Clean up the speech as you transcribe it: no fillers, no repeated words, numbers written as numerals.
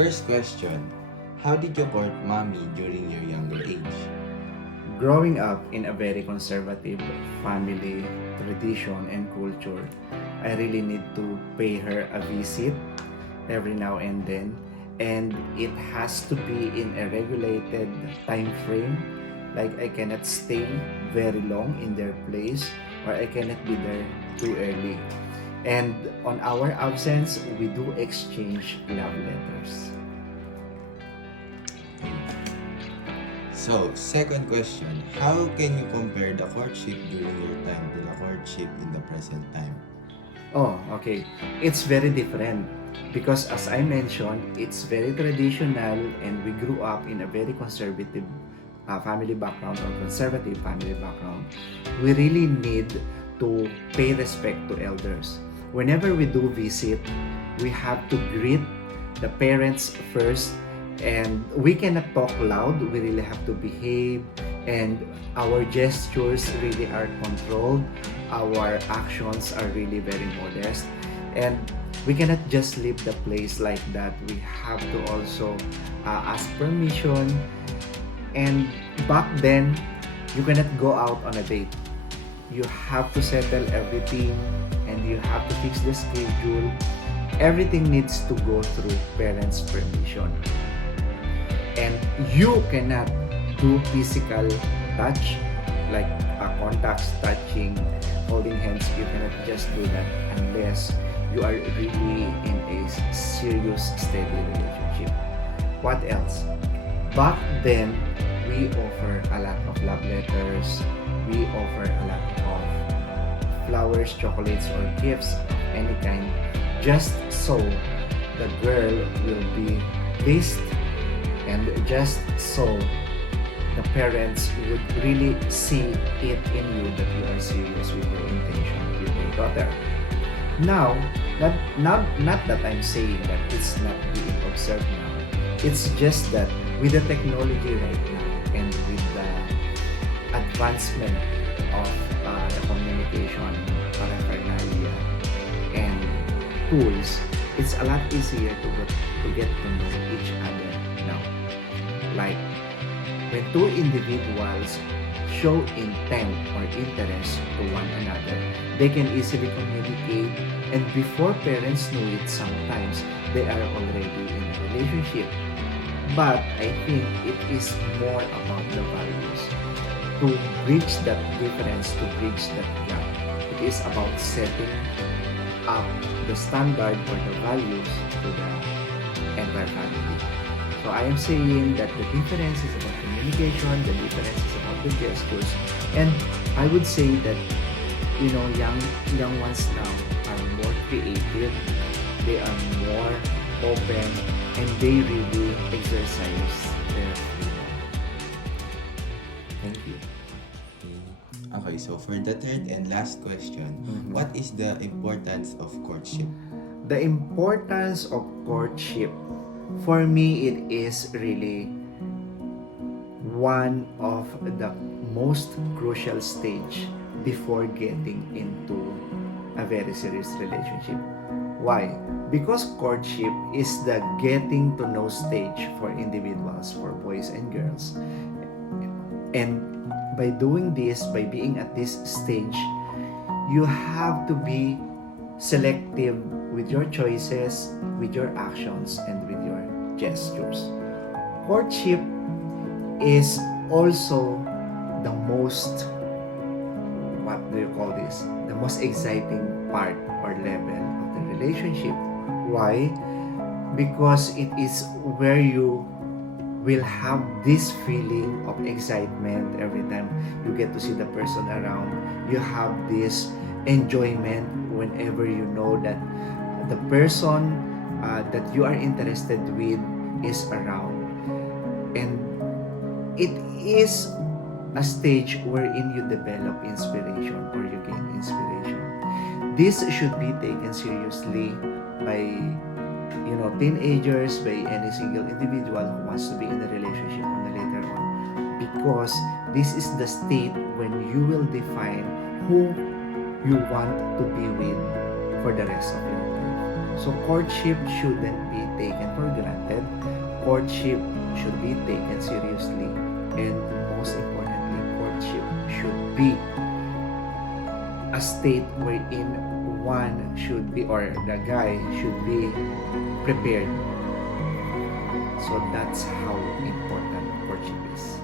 first question, how did you court mommy during your younger age? Growing up in a very conservative family tradition and culture, I really need to pay her a visit every now and then, and it has to be in a regulated time frame. Like I cannot stay very long in their place, or I cannot be there too early. And on our absence, we do exchange love letters. So, second question, how can you compare the courtship during your time to the courtship in the present time? Oh, okay. It's very different because as I mentioned, it's very traditional and we grew up in a very conservative family background or conservative family background. We really need to pay respect to elders. Whenever we do visit, we have to greet the parents first, and we cannot talk loud. We really have to behave, and our gestures really are controlled. Our actions are really very modest, and we cannot just leave the place like that. We have to also ask permission. And back then, you cannot go out on a date. You have to settle everything, and you have to fix the schedule. Everything needs to go through parents' permission. And you cannot do physical touch, like contacts, touching, holding hands. You cannot just do that unless you are really in a serious, steady relationship. What else? Back then, we offer a lot of love letters. We offer a lot of flowers, chocolates, or gifts of any kind, just so the girl will be pleased, and just so the parents would really see it in you that you are serious with your intention with your daughter. Now, not that I'm saying that it's not being observed now. It's just that with the technology right now and with the advancement of the communication paraphernalia and tools, it's a lot easier to get to know each other now. Like when two individuals show intent or interest to one another, they can easily communicate, and before parents know it, sometimes they are already in a relationship. But I think it is more about the values. To bridge that difference, to bridge that gap, it is about setting up the standard or the values to the entire family. So I am saying that the difference is about communication, the difference is about the gestures, and I would say that young ones now are more creative, they are more open, and they really exercise their freedom. Thank you. Okay, so for the third and last question, what is the importance of courtship? The importance of courtship, for me, it is really one of the most crucial stage before getting into a very serious relationship. Why? Because courtship is the getting to know stage for individuals, for boys and girls. And by doing this, by being at this stage, you have to be selective with your choices, with your actions, and with your gestures. Courtship is also the most, what do you call this? The most exciting part or level of the relationship. Why? Because it is where you will have this feeling of excitement every time you get to see the person around. You have this enjoyment whenever you know that the person that you are interested with is around. And it is a stage wherein you develop inspiration or you gain inspiration. This should be taken seriously by teenagers, by any single individual who wants to be in a relationship on the later on, because this is the state when you will define who you want to be with for the rest of your life. So courtship shouldn't be taken for granted. courtship should be taken seriously, and most importantly, courtship should be a state wherein one should be, or the guy should be prepared. So that's how important courtship is.